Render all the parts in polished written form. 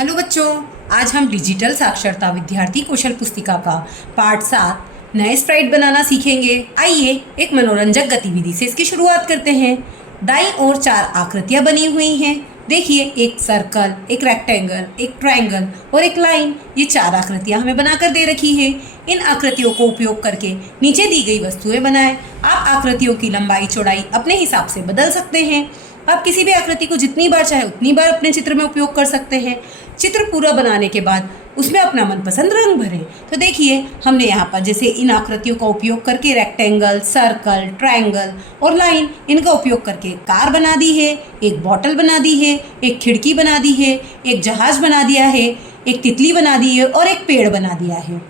Hello बच्चों, आज हम डिजिटल साक्षरता विद्यार्थी कौशल पुस्तिका का पार्ट 7 नए स्प्राइट बनाना सीखेंगे। आइए एक मनोरंजक गतिविधि से इसकी शुरुआत करते हैं। दाईं ओर 4 आकृतियां बनी हुई हैं। देखिए, एक सर्कल, एक रेक्टेंगल, एक ट्रायंगल और एक लाइन। ये 4 आकृतियां हमें बनाकर दे रखी है। इन आकृतियों को उपयोग करके नीचे दी गई वस्तुएं बनाएं। आप आकृतियों की लंबाई चौड़ाई अपने हिसाब से बदल सकते हैं। आप किसी भी आकृति को जितनी बार चाहे उतनी बार अपने चित्र में उपयोग कर सकते हैं। चित्र पूरा बनाने के बाद उसमें अपना मनपसंद रंग भरें। तो देखिए, हमने यहाँ पर जैसे इन आकृतियों का उपयोग करके रेक्टेंगल, सर्कल, ट्रायंगल और लाइन, इनका उपयोग करके कार बना दी है, एक बॉटल बना दी है, एक खिड़की बना दी है, एक जहाज बना दिया है, एक तितली बना दी है और एक पेड़ बना दिया है।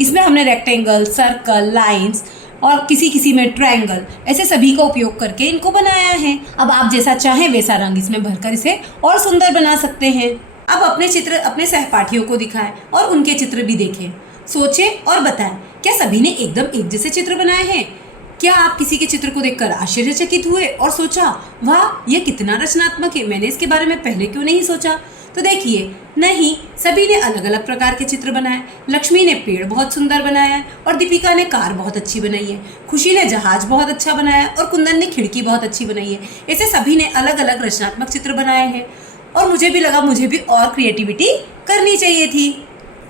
इसमें हमने रेक्टेंगल, सर्कल, लाइन्स और किसी किसी में ट्रायंगल, ऐसे सभी का उपयोग करके इनको बनाया है। अब आप जैसा चाहें वैसा रंग इसमें भरकर इसे और सुंदर बना सकते हैं। अब अपने चित्र अपने सहपाठियों को दिखाएं और उनके चित्र भी देखें। सोचें और बताएं, क्या सभी ने एकदम एक जैसे चित्र बनाए हैं? क्या आप किसी के चित्र को देखकर आश्चर्यचकित हुए और सोचा, वाह, यह कितना रचनात्मक है, मैंने इसके बारे में पहले क्यों नहीं सोचा? तो देखिए, नहीं, सभी ने अलग अलग प्रकार के चित्र बनाए। लक्ष्मी ने पेड़ बहुत सुंदर बनाया है और दीपिका ने कार बहुत अच्छी बनाई है। खुशी ने जहाज बहुत अच्छा बनाया और कुंदन ने खिड़की बहुत अच्छी बनाई है। ऐसे सभी ने अलग अलग रचनात्मक चित्र बनाए हैं और मुझे भी लगा मुझे भी और क्रिएटिविटी करनी चाहिए थी।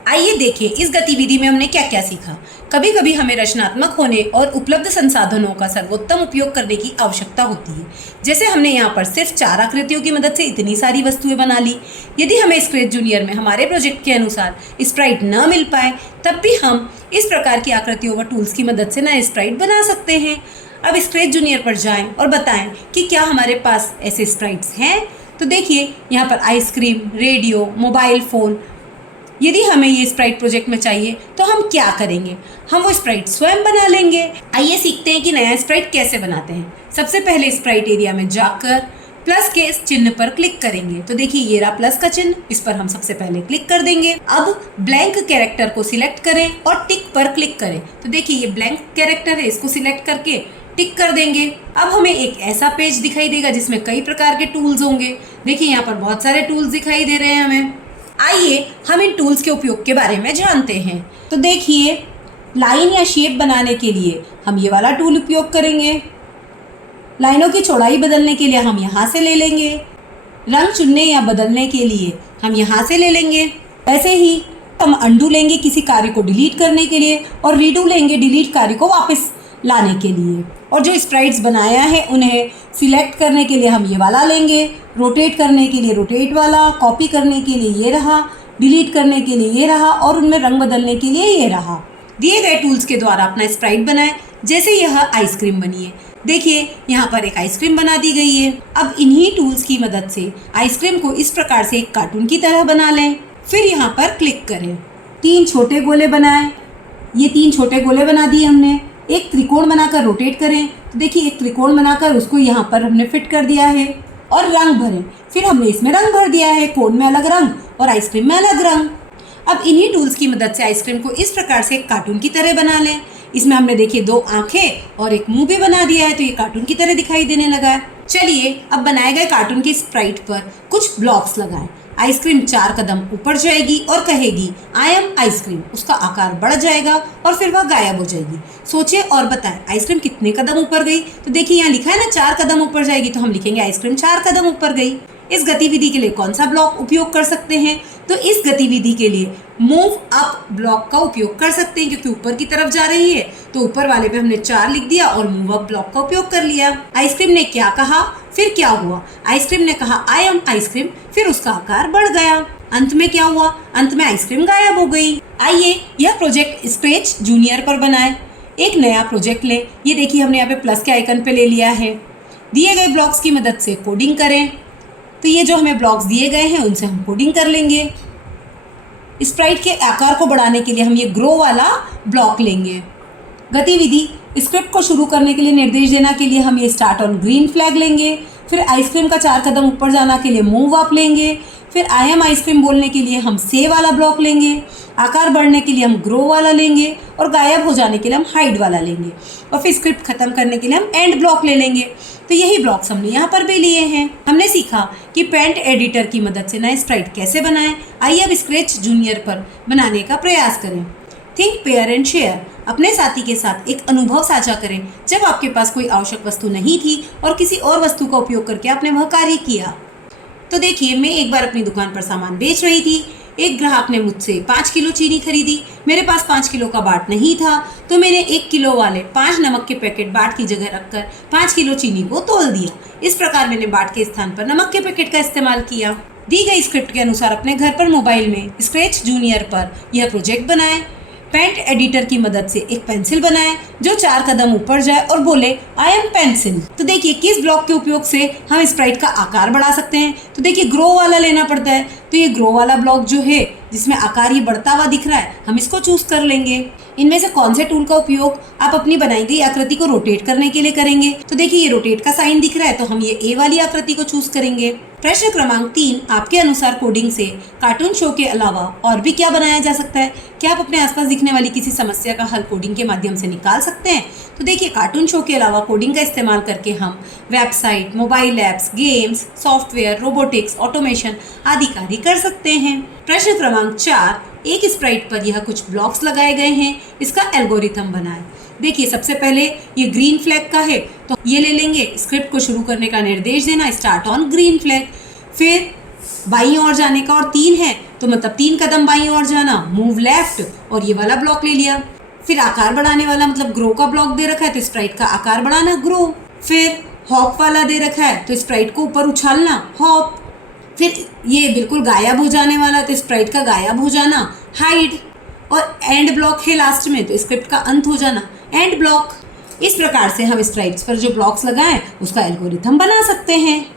आइए देखिए इस गतिविधि में हमने क्या क्या सीखा। कभी कभी हमें रचनात्मक होने और उपलब्ध संसाधनों का सर्वोत्तम उपयोग करने की आवश्यकता होती है। जैसे हमने यहाँ पर सिर्फ 4 आकृतियों की मदद से इतनी सारी वस्तुएं बना ली। यदि हमें स्क्रैच जूनियर में हमारे प्रोजेक्ट के अनुसार स्प्राइट न मिल पाए, तब भी हम इस प्रकार की आकृतियों व टूल्स की मदद से नए स्प्राइट बना सकते हैं। अब स्क्रैच जूनियर पर जाएं और बताएं कि क्या हमारे पास ऐसे स्प्राइट्स हैं। तो देखिए, यहाँ पर आइसक्रीम, रेडियो, मोबाइल फ़ोन। यदि हमें ये स्प्राइट प्रोजेक्ट में चाहिए तो हम क्या करेंगे? हम वो स्प्राइट स्वयं बना लेंगे। आइए सीखते हैं कि नया स्प्राइट कैसे बनाते हैं। सबसे पहले स्प्राइट एरिया में जाकर प्लस के इस चिन्ह पर क्लिक करेंगे। तो देखिए, ये रहा प्लस का चिन्ह, इस पर हम सबसे पहले क्लिक कर देंगे। अब ब्लैंक कैरेक्टर को सिलेक्ट करें और टिक पर क्लिक करें। तो देखिए, ये ब्लैंक कैरेक्टर है, इसको सिलेक्ट करके टिक कर देंगे। अब हमें एक ऐसा पेज दिखाई देगा जिसमें कई प्रकार के टूल्स होंगे। देखिए, यहाँ पर बहुत सारे टूल्स दिखाई दे रहे हैं हमें। आइए हम इन टूल्स के उपयोग के बारे में जानते हैं। तो देखिए, लाइन या शेप बनाने के लिए हम ये वाला टूल उपयोग करेंगे। लाइनों की चौड़ाई बदलने के लिए हम यहाँ से ले लेंगे। रंग चुनने या बदलने के लिए हम यहाँ से ले लेंगे। ऐसे ही हम अंडू लेंगे किसी कार्य को डिलीट करने के लिए और रीडू लेंगे डिलीट कार्य को वापस लाने के लिए। और जो स्प्राइट्स बनाया है उन्हें सिलेक्ट करने के लिए हम ये वाला लेंगे, रोटेट करने के लिए रोटेट वाला, कॉपी करने के लिए ये रहा, डिलीट करने के लिए ये रहा और उनमें रंग बदलने के लिए ये रहा। दिए गए टूल्स के द्वारा अपना स्प्राइट बनाएं। जैसे यह आइसक्रीम बनी है, देखिए यहाँ पर एक आइसक्रीम बना दी गई है। अब इन्हीं टूल्स की मदद से आइसक्रीम को इस प्रकार से एक कार्टून की तरह बना लें। फिर यहाँ पर क्लिक करें, 3 छोटे गोले बनाएं। ये 3 छोटे गोले बना दिए हमने। एक त्रिकोण बनाकर रोटेट करें। तो देखिए, एक त्रिकोण बनाकर उसको यहाँ पर हमने फिट कर दिया है और रंग भरें। फिर हमने इसमें रंग भर दिया है, कोन में अलग रंग और आइसक्रीम में अलग रंग। अब इन्हीं टूल्स की मदद से आइसक्रीम को इस प्रकार से एक कार्टून की तरह बना लें। इसमें हमने देखिए 2 आंखें और एक मुंह भी बना दिया है, तो ये कार्टून की तरह दिखाई देने लगा है। चलिए अब बनाए गए कार्टून की स्प्राइट पर कुछ ब्लॉक्स लगाएं। आइसक्रीम 4 कदम ऊपर जाएगी और कहेगी, आई एम आइसक्रीम। उसका आकार बढ़ जाएगा और फिर वह गायब हो जाएगी। सोचिए और बताएं, आइसक्रीम कितने कदम ऊपर गई? तो देखिए, यहाँ लिखा है ना 4 कदम ऊपर जाएगी, तो हम लिखेंगे आइसक्रीम 4 कदम ऊपर गई। इस गतिविधि के लिए कौन सा ब्लॉक उपयोग कर सकते हैं? तो इस गतिविधि के लिए मूव अप ब्लॉक का उपयोग कर सकते हैं, क्योंकि ऊपर की तरफ जा रही है। तो ऊपर वाले पे हमने 4 लिख दिया और मूव अप ब्लॉक का उपयोग कर लिया। आइसक्रीम ने क्या कहा, फिर क्या हुआ? आइसक्रीम ने कहा आई एम आइसक्रीम, फिर उसका आकार बढ़ गया। अंत में क्या हुआ? अंत में आइसक्रीम गायब हो गई। आइए यह प्रोजेक्ट स्क्रैच जूनियर पर बनाएं। एक नया प्रोजेक्ट लें। ये देखिए, हमने यहाँ पे प्लस के आइकन पे ले लिया है। दिए गए ब्लॉक्स की मदद से कोडिंग करें। तो ये जो हमें ब्लॉक्स दिए गए हैं उनसे हम कोडिंग कर लेंगे। स्प्राइट के आकार को बढ़ाने के लिए हम ये ग्रो वाला ब्लॉक लेंगे। गतिविधि स्क्रिप्ट को शुरू करने के लिए निर्देश देना के लिए हम ये स्टार्ट ऑन ग्रीन फ्लैग लेंगे। फिर आइसक्रीम का 4 कदम ऊपर जाना के लिए मूव अप लेंगे। फिर आई एम आइसक्रीम बोलने के लिए हम से वाला ब्लॉक लेंगे। आकार बढ़ने के लिए हम ग्रो वाला लेंगे और गायब हो जाने के लिए हम हाइड वाला लेंगे। और फिर स्क्रिप्ट खत्म करने के लिए हम एंड ब्लॉक ले लेंगे। तो यही ब्लॉक्स हमने यहाँ पर भी लिए हैं। हमने सीखा कि पेंट एडिटर की मदद से नए स्प्राइट कैसे बनाएं। आइए अब स्क्रैच जूनियर पर बनाने का प्रयास करें। Think, pair and share. अपने साथी के साथ एक अनुभव साझा करें जब आपके पास कोई आवश्यक वस्तु नहीं थी और किसी और वस्तु का उपयोग करके आपने वह कार्य किया। तो देखिए, मैं एक बार अपनी दुकान पर सामान बेच रही थी। एक ग्राहक ने मुझसे 5 किलो चीनी खरीदी। मेरे पास 5 किलो का बाट नहीं था, तो मैंने 1 किलो वाले 5 नमक के पैकेट बाट की जगह रखकर 5 किलो चीनी को तोल दिया। इस प्रकार मैंने बाट के स्थान पर नमक के पैकेट का इस्तेमाल किया। दी गई स्क्रिप्ट के अनुसार अपने घर पर मोबाइल में स्क्रैच जूनियर पर यह प्रोजेक्ट बनाएं। पेंट एडिटर की मदद से एक पेंसिल बनाएं जो 4 कदम ऊपर जाए और बोले आई एम पेंसिल। तो देखिए, किस ब्लॉक के उपयोग से हम स्प्राइट का आकार बढ़ा सकते हैं। तो देखिए, ग्रो वाला लेना पड़ता है। तो ये ग्रो वाला ब्लॉक जो है, जिसमें आकार ये बढ़ता हुआ दिख रहा है, हम इसको चूज कर लेंगे। इनमें से कौन से टूल का उपयोग आप अपनी बनाई गई आकृति को रोटेट करने के लिए करेंगे। तो देखिए, ये रोटेट का साइन दिख रहा है, तो हम ये ए वाली आकृति को चूज करेंगे। प्रश्न क्रमांक 3, आपके अनुसार कोडिंग से कार्टून शो के अलावा और भी क्या बनाया जा सकता है। क्या आप अपने आसपास दिखने वाली किसी समस्या का हल कोडिंग के माध्यम से निकाल सकते हैं। तो देखिए, कार्टून शो के अलावा कोडिंग का इस्तेमाल करके हम website, mobile apps, games, software, robotics, automation आदि कार्य कर सकते हैं। प्रश्न क्रमांक 4, एक स्प्राइट पर यह कुछ ब्लॉक्स लगाए गए हैं, इसका एल्गोरिथम बनाएं। देखिए, सबसे पहले ये ग्रीन फ्लैग का है, तो ये ले लेंगे। स्क्रिप्ट को शुरू करने का निर्देश देना, स्टार्ट ऑन ग्रीन फ्लैग। फिर बाईं ओर जाने का, और 3 है तो मतलब 3 कदम बाईं ओर जाना, मूव लेफ्ट, और ये वाला ब्लॉक ले लिया। फिर आकार बढ़ाने वाला, मतलब ग्रो का ब्लॉक दे रखा है तो स्प्राइट का आकार बढ़ाना, ग्रो। फिर हॉप वाला दे रखा है तो स्प्राइट को ऊपर उछालना, हॉप। फिर ये बिल्कुल गायब हो जाने वाला, तो स्प्राइट का गायब हो जाना, हाइड। और एंड ब्लॉक है लास्ट में, तो स्क्रिप्ट का अंत हो जाना, एंड ब्लॉक। इस प्रकार से हम स्प्राइट्स पर जो ब्लॉक्स लगाएं उसका एल्गोरिथम बना सकते हैं।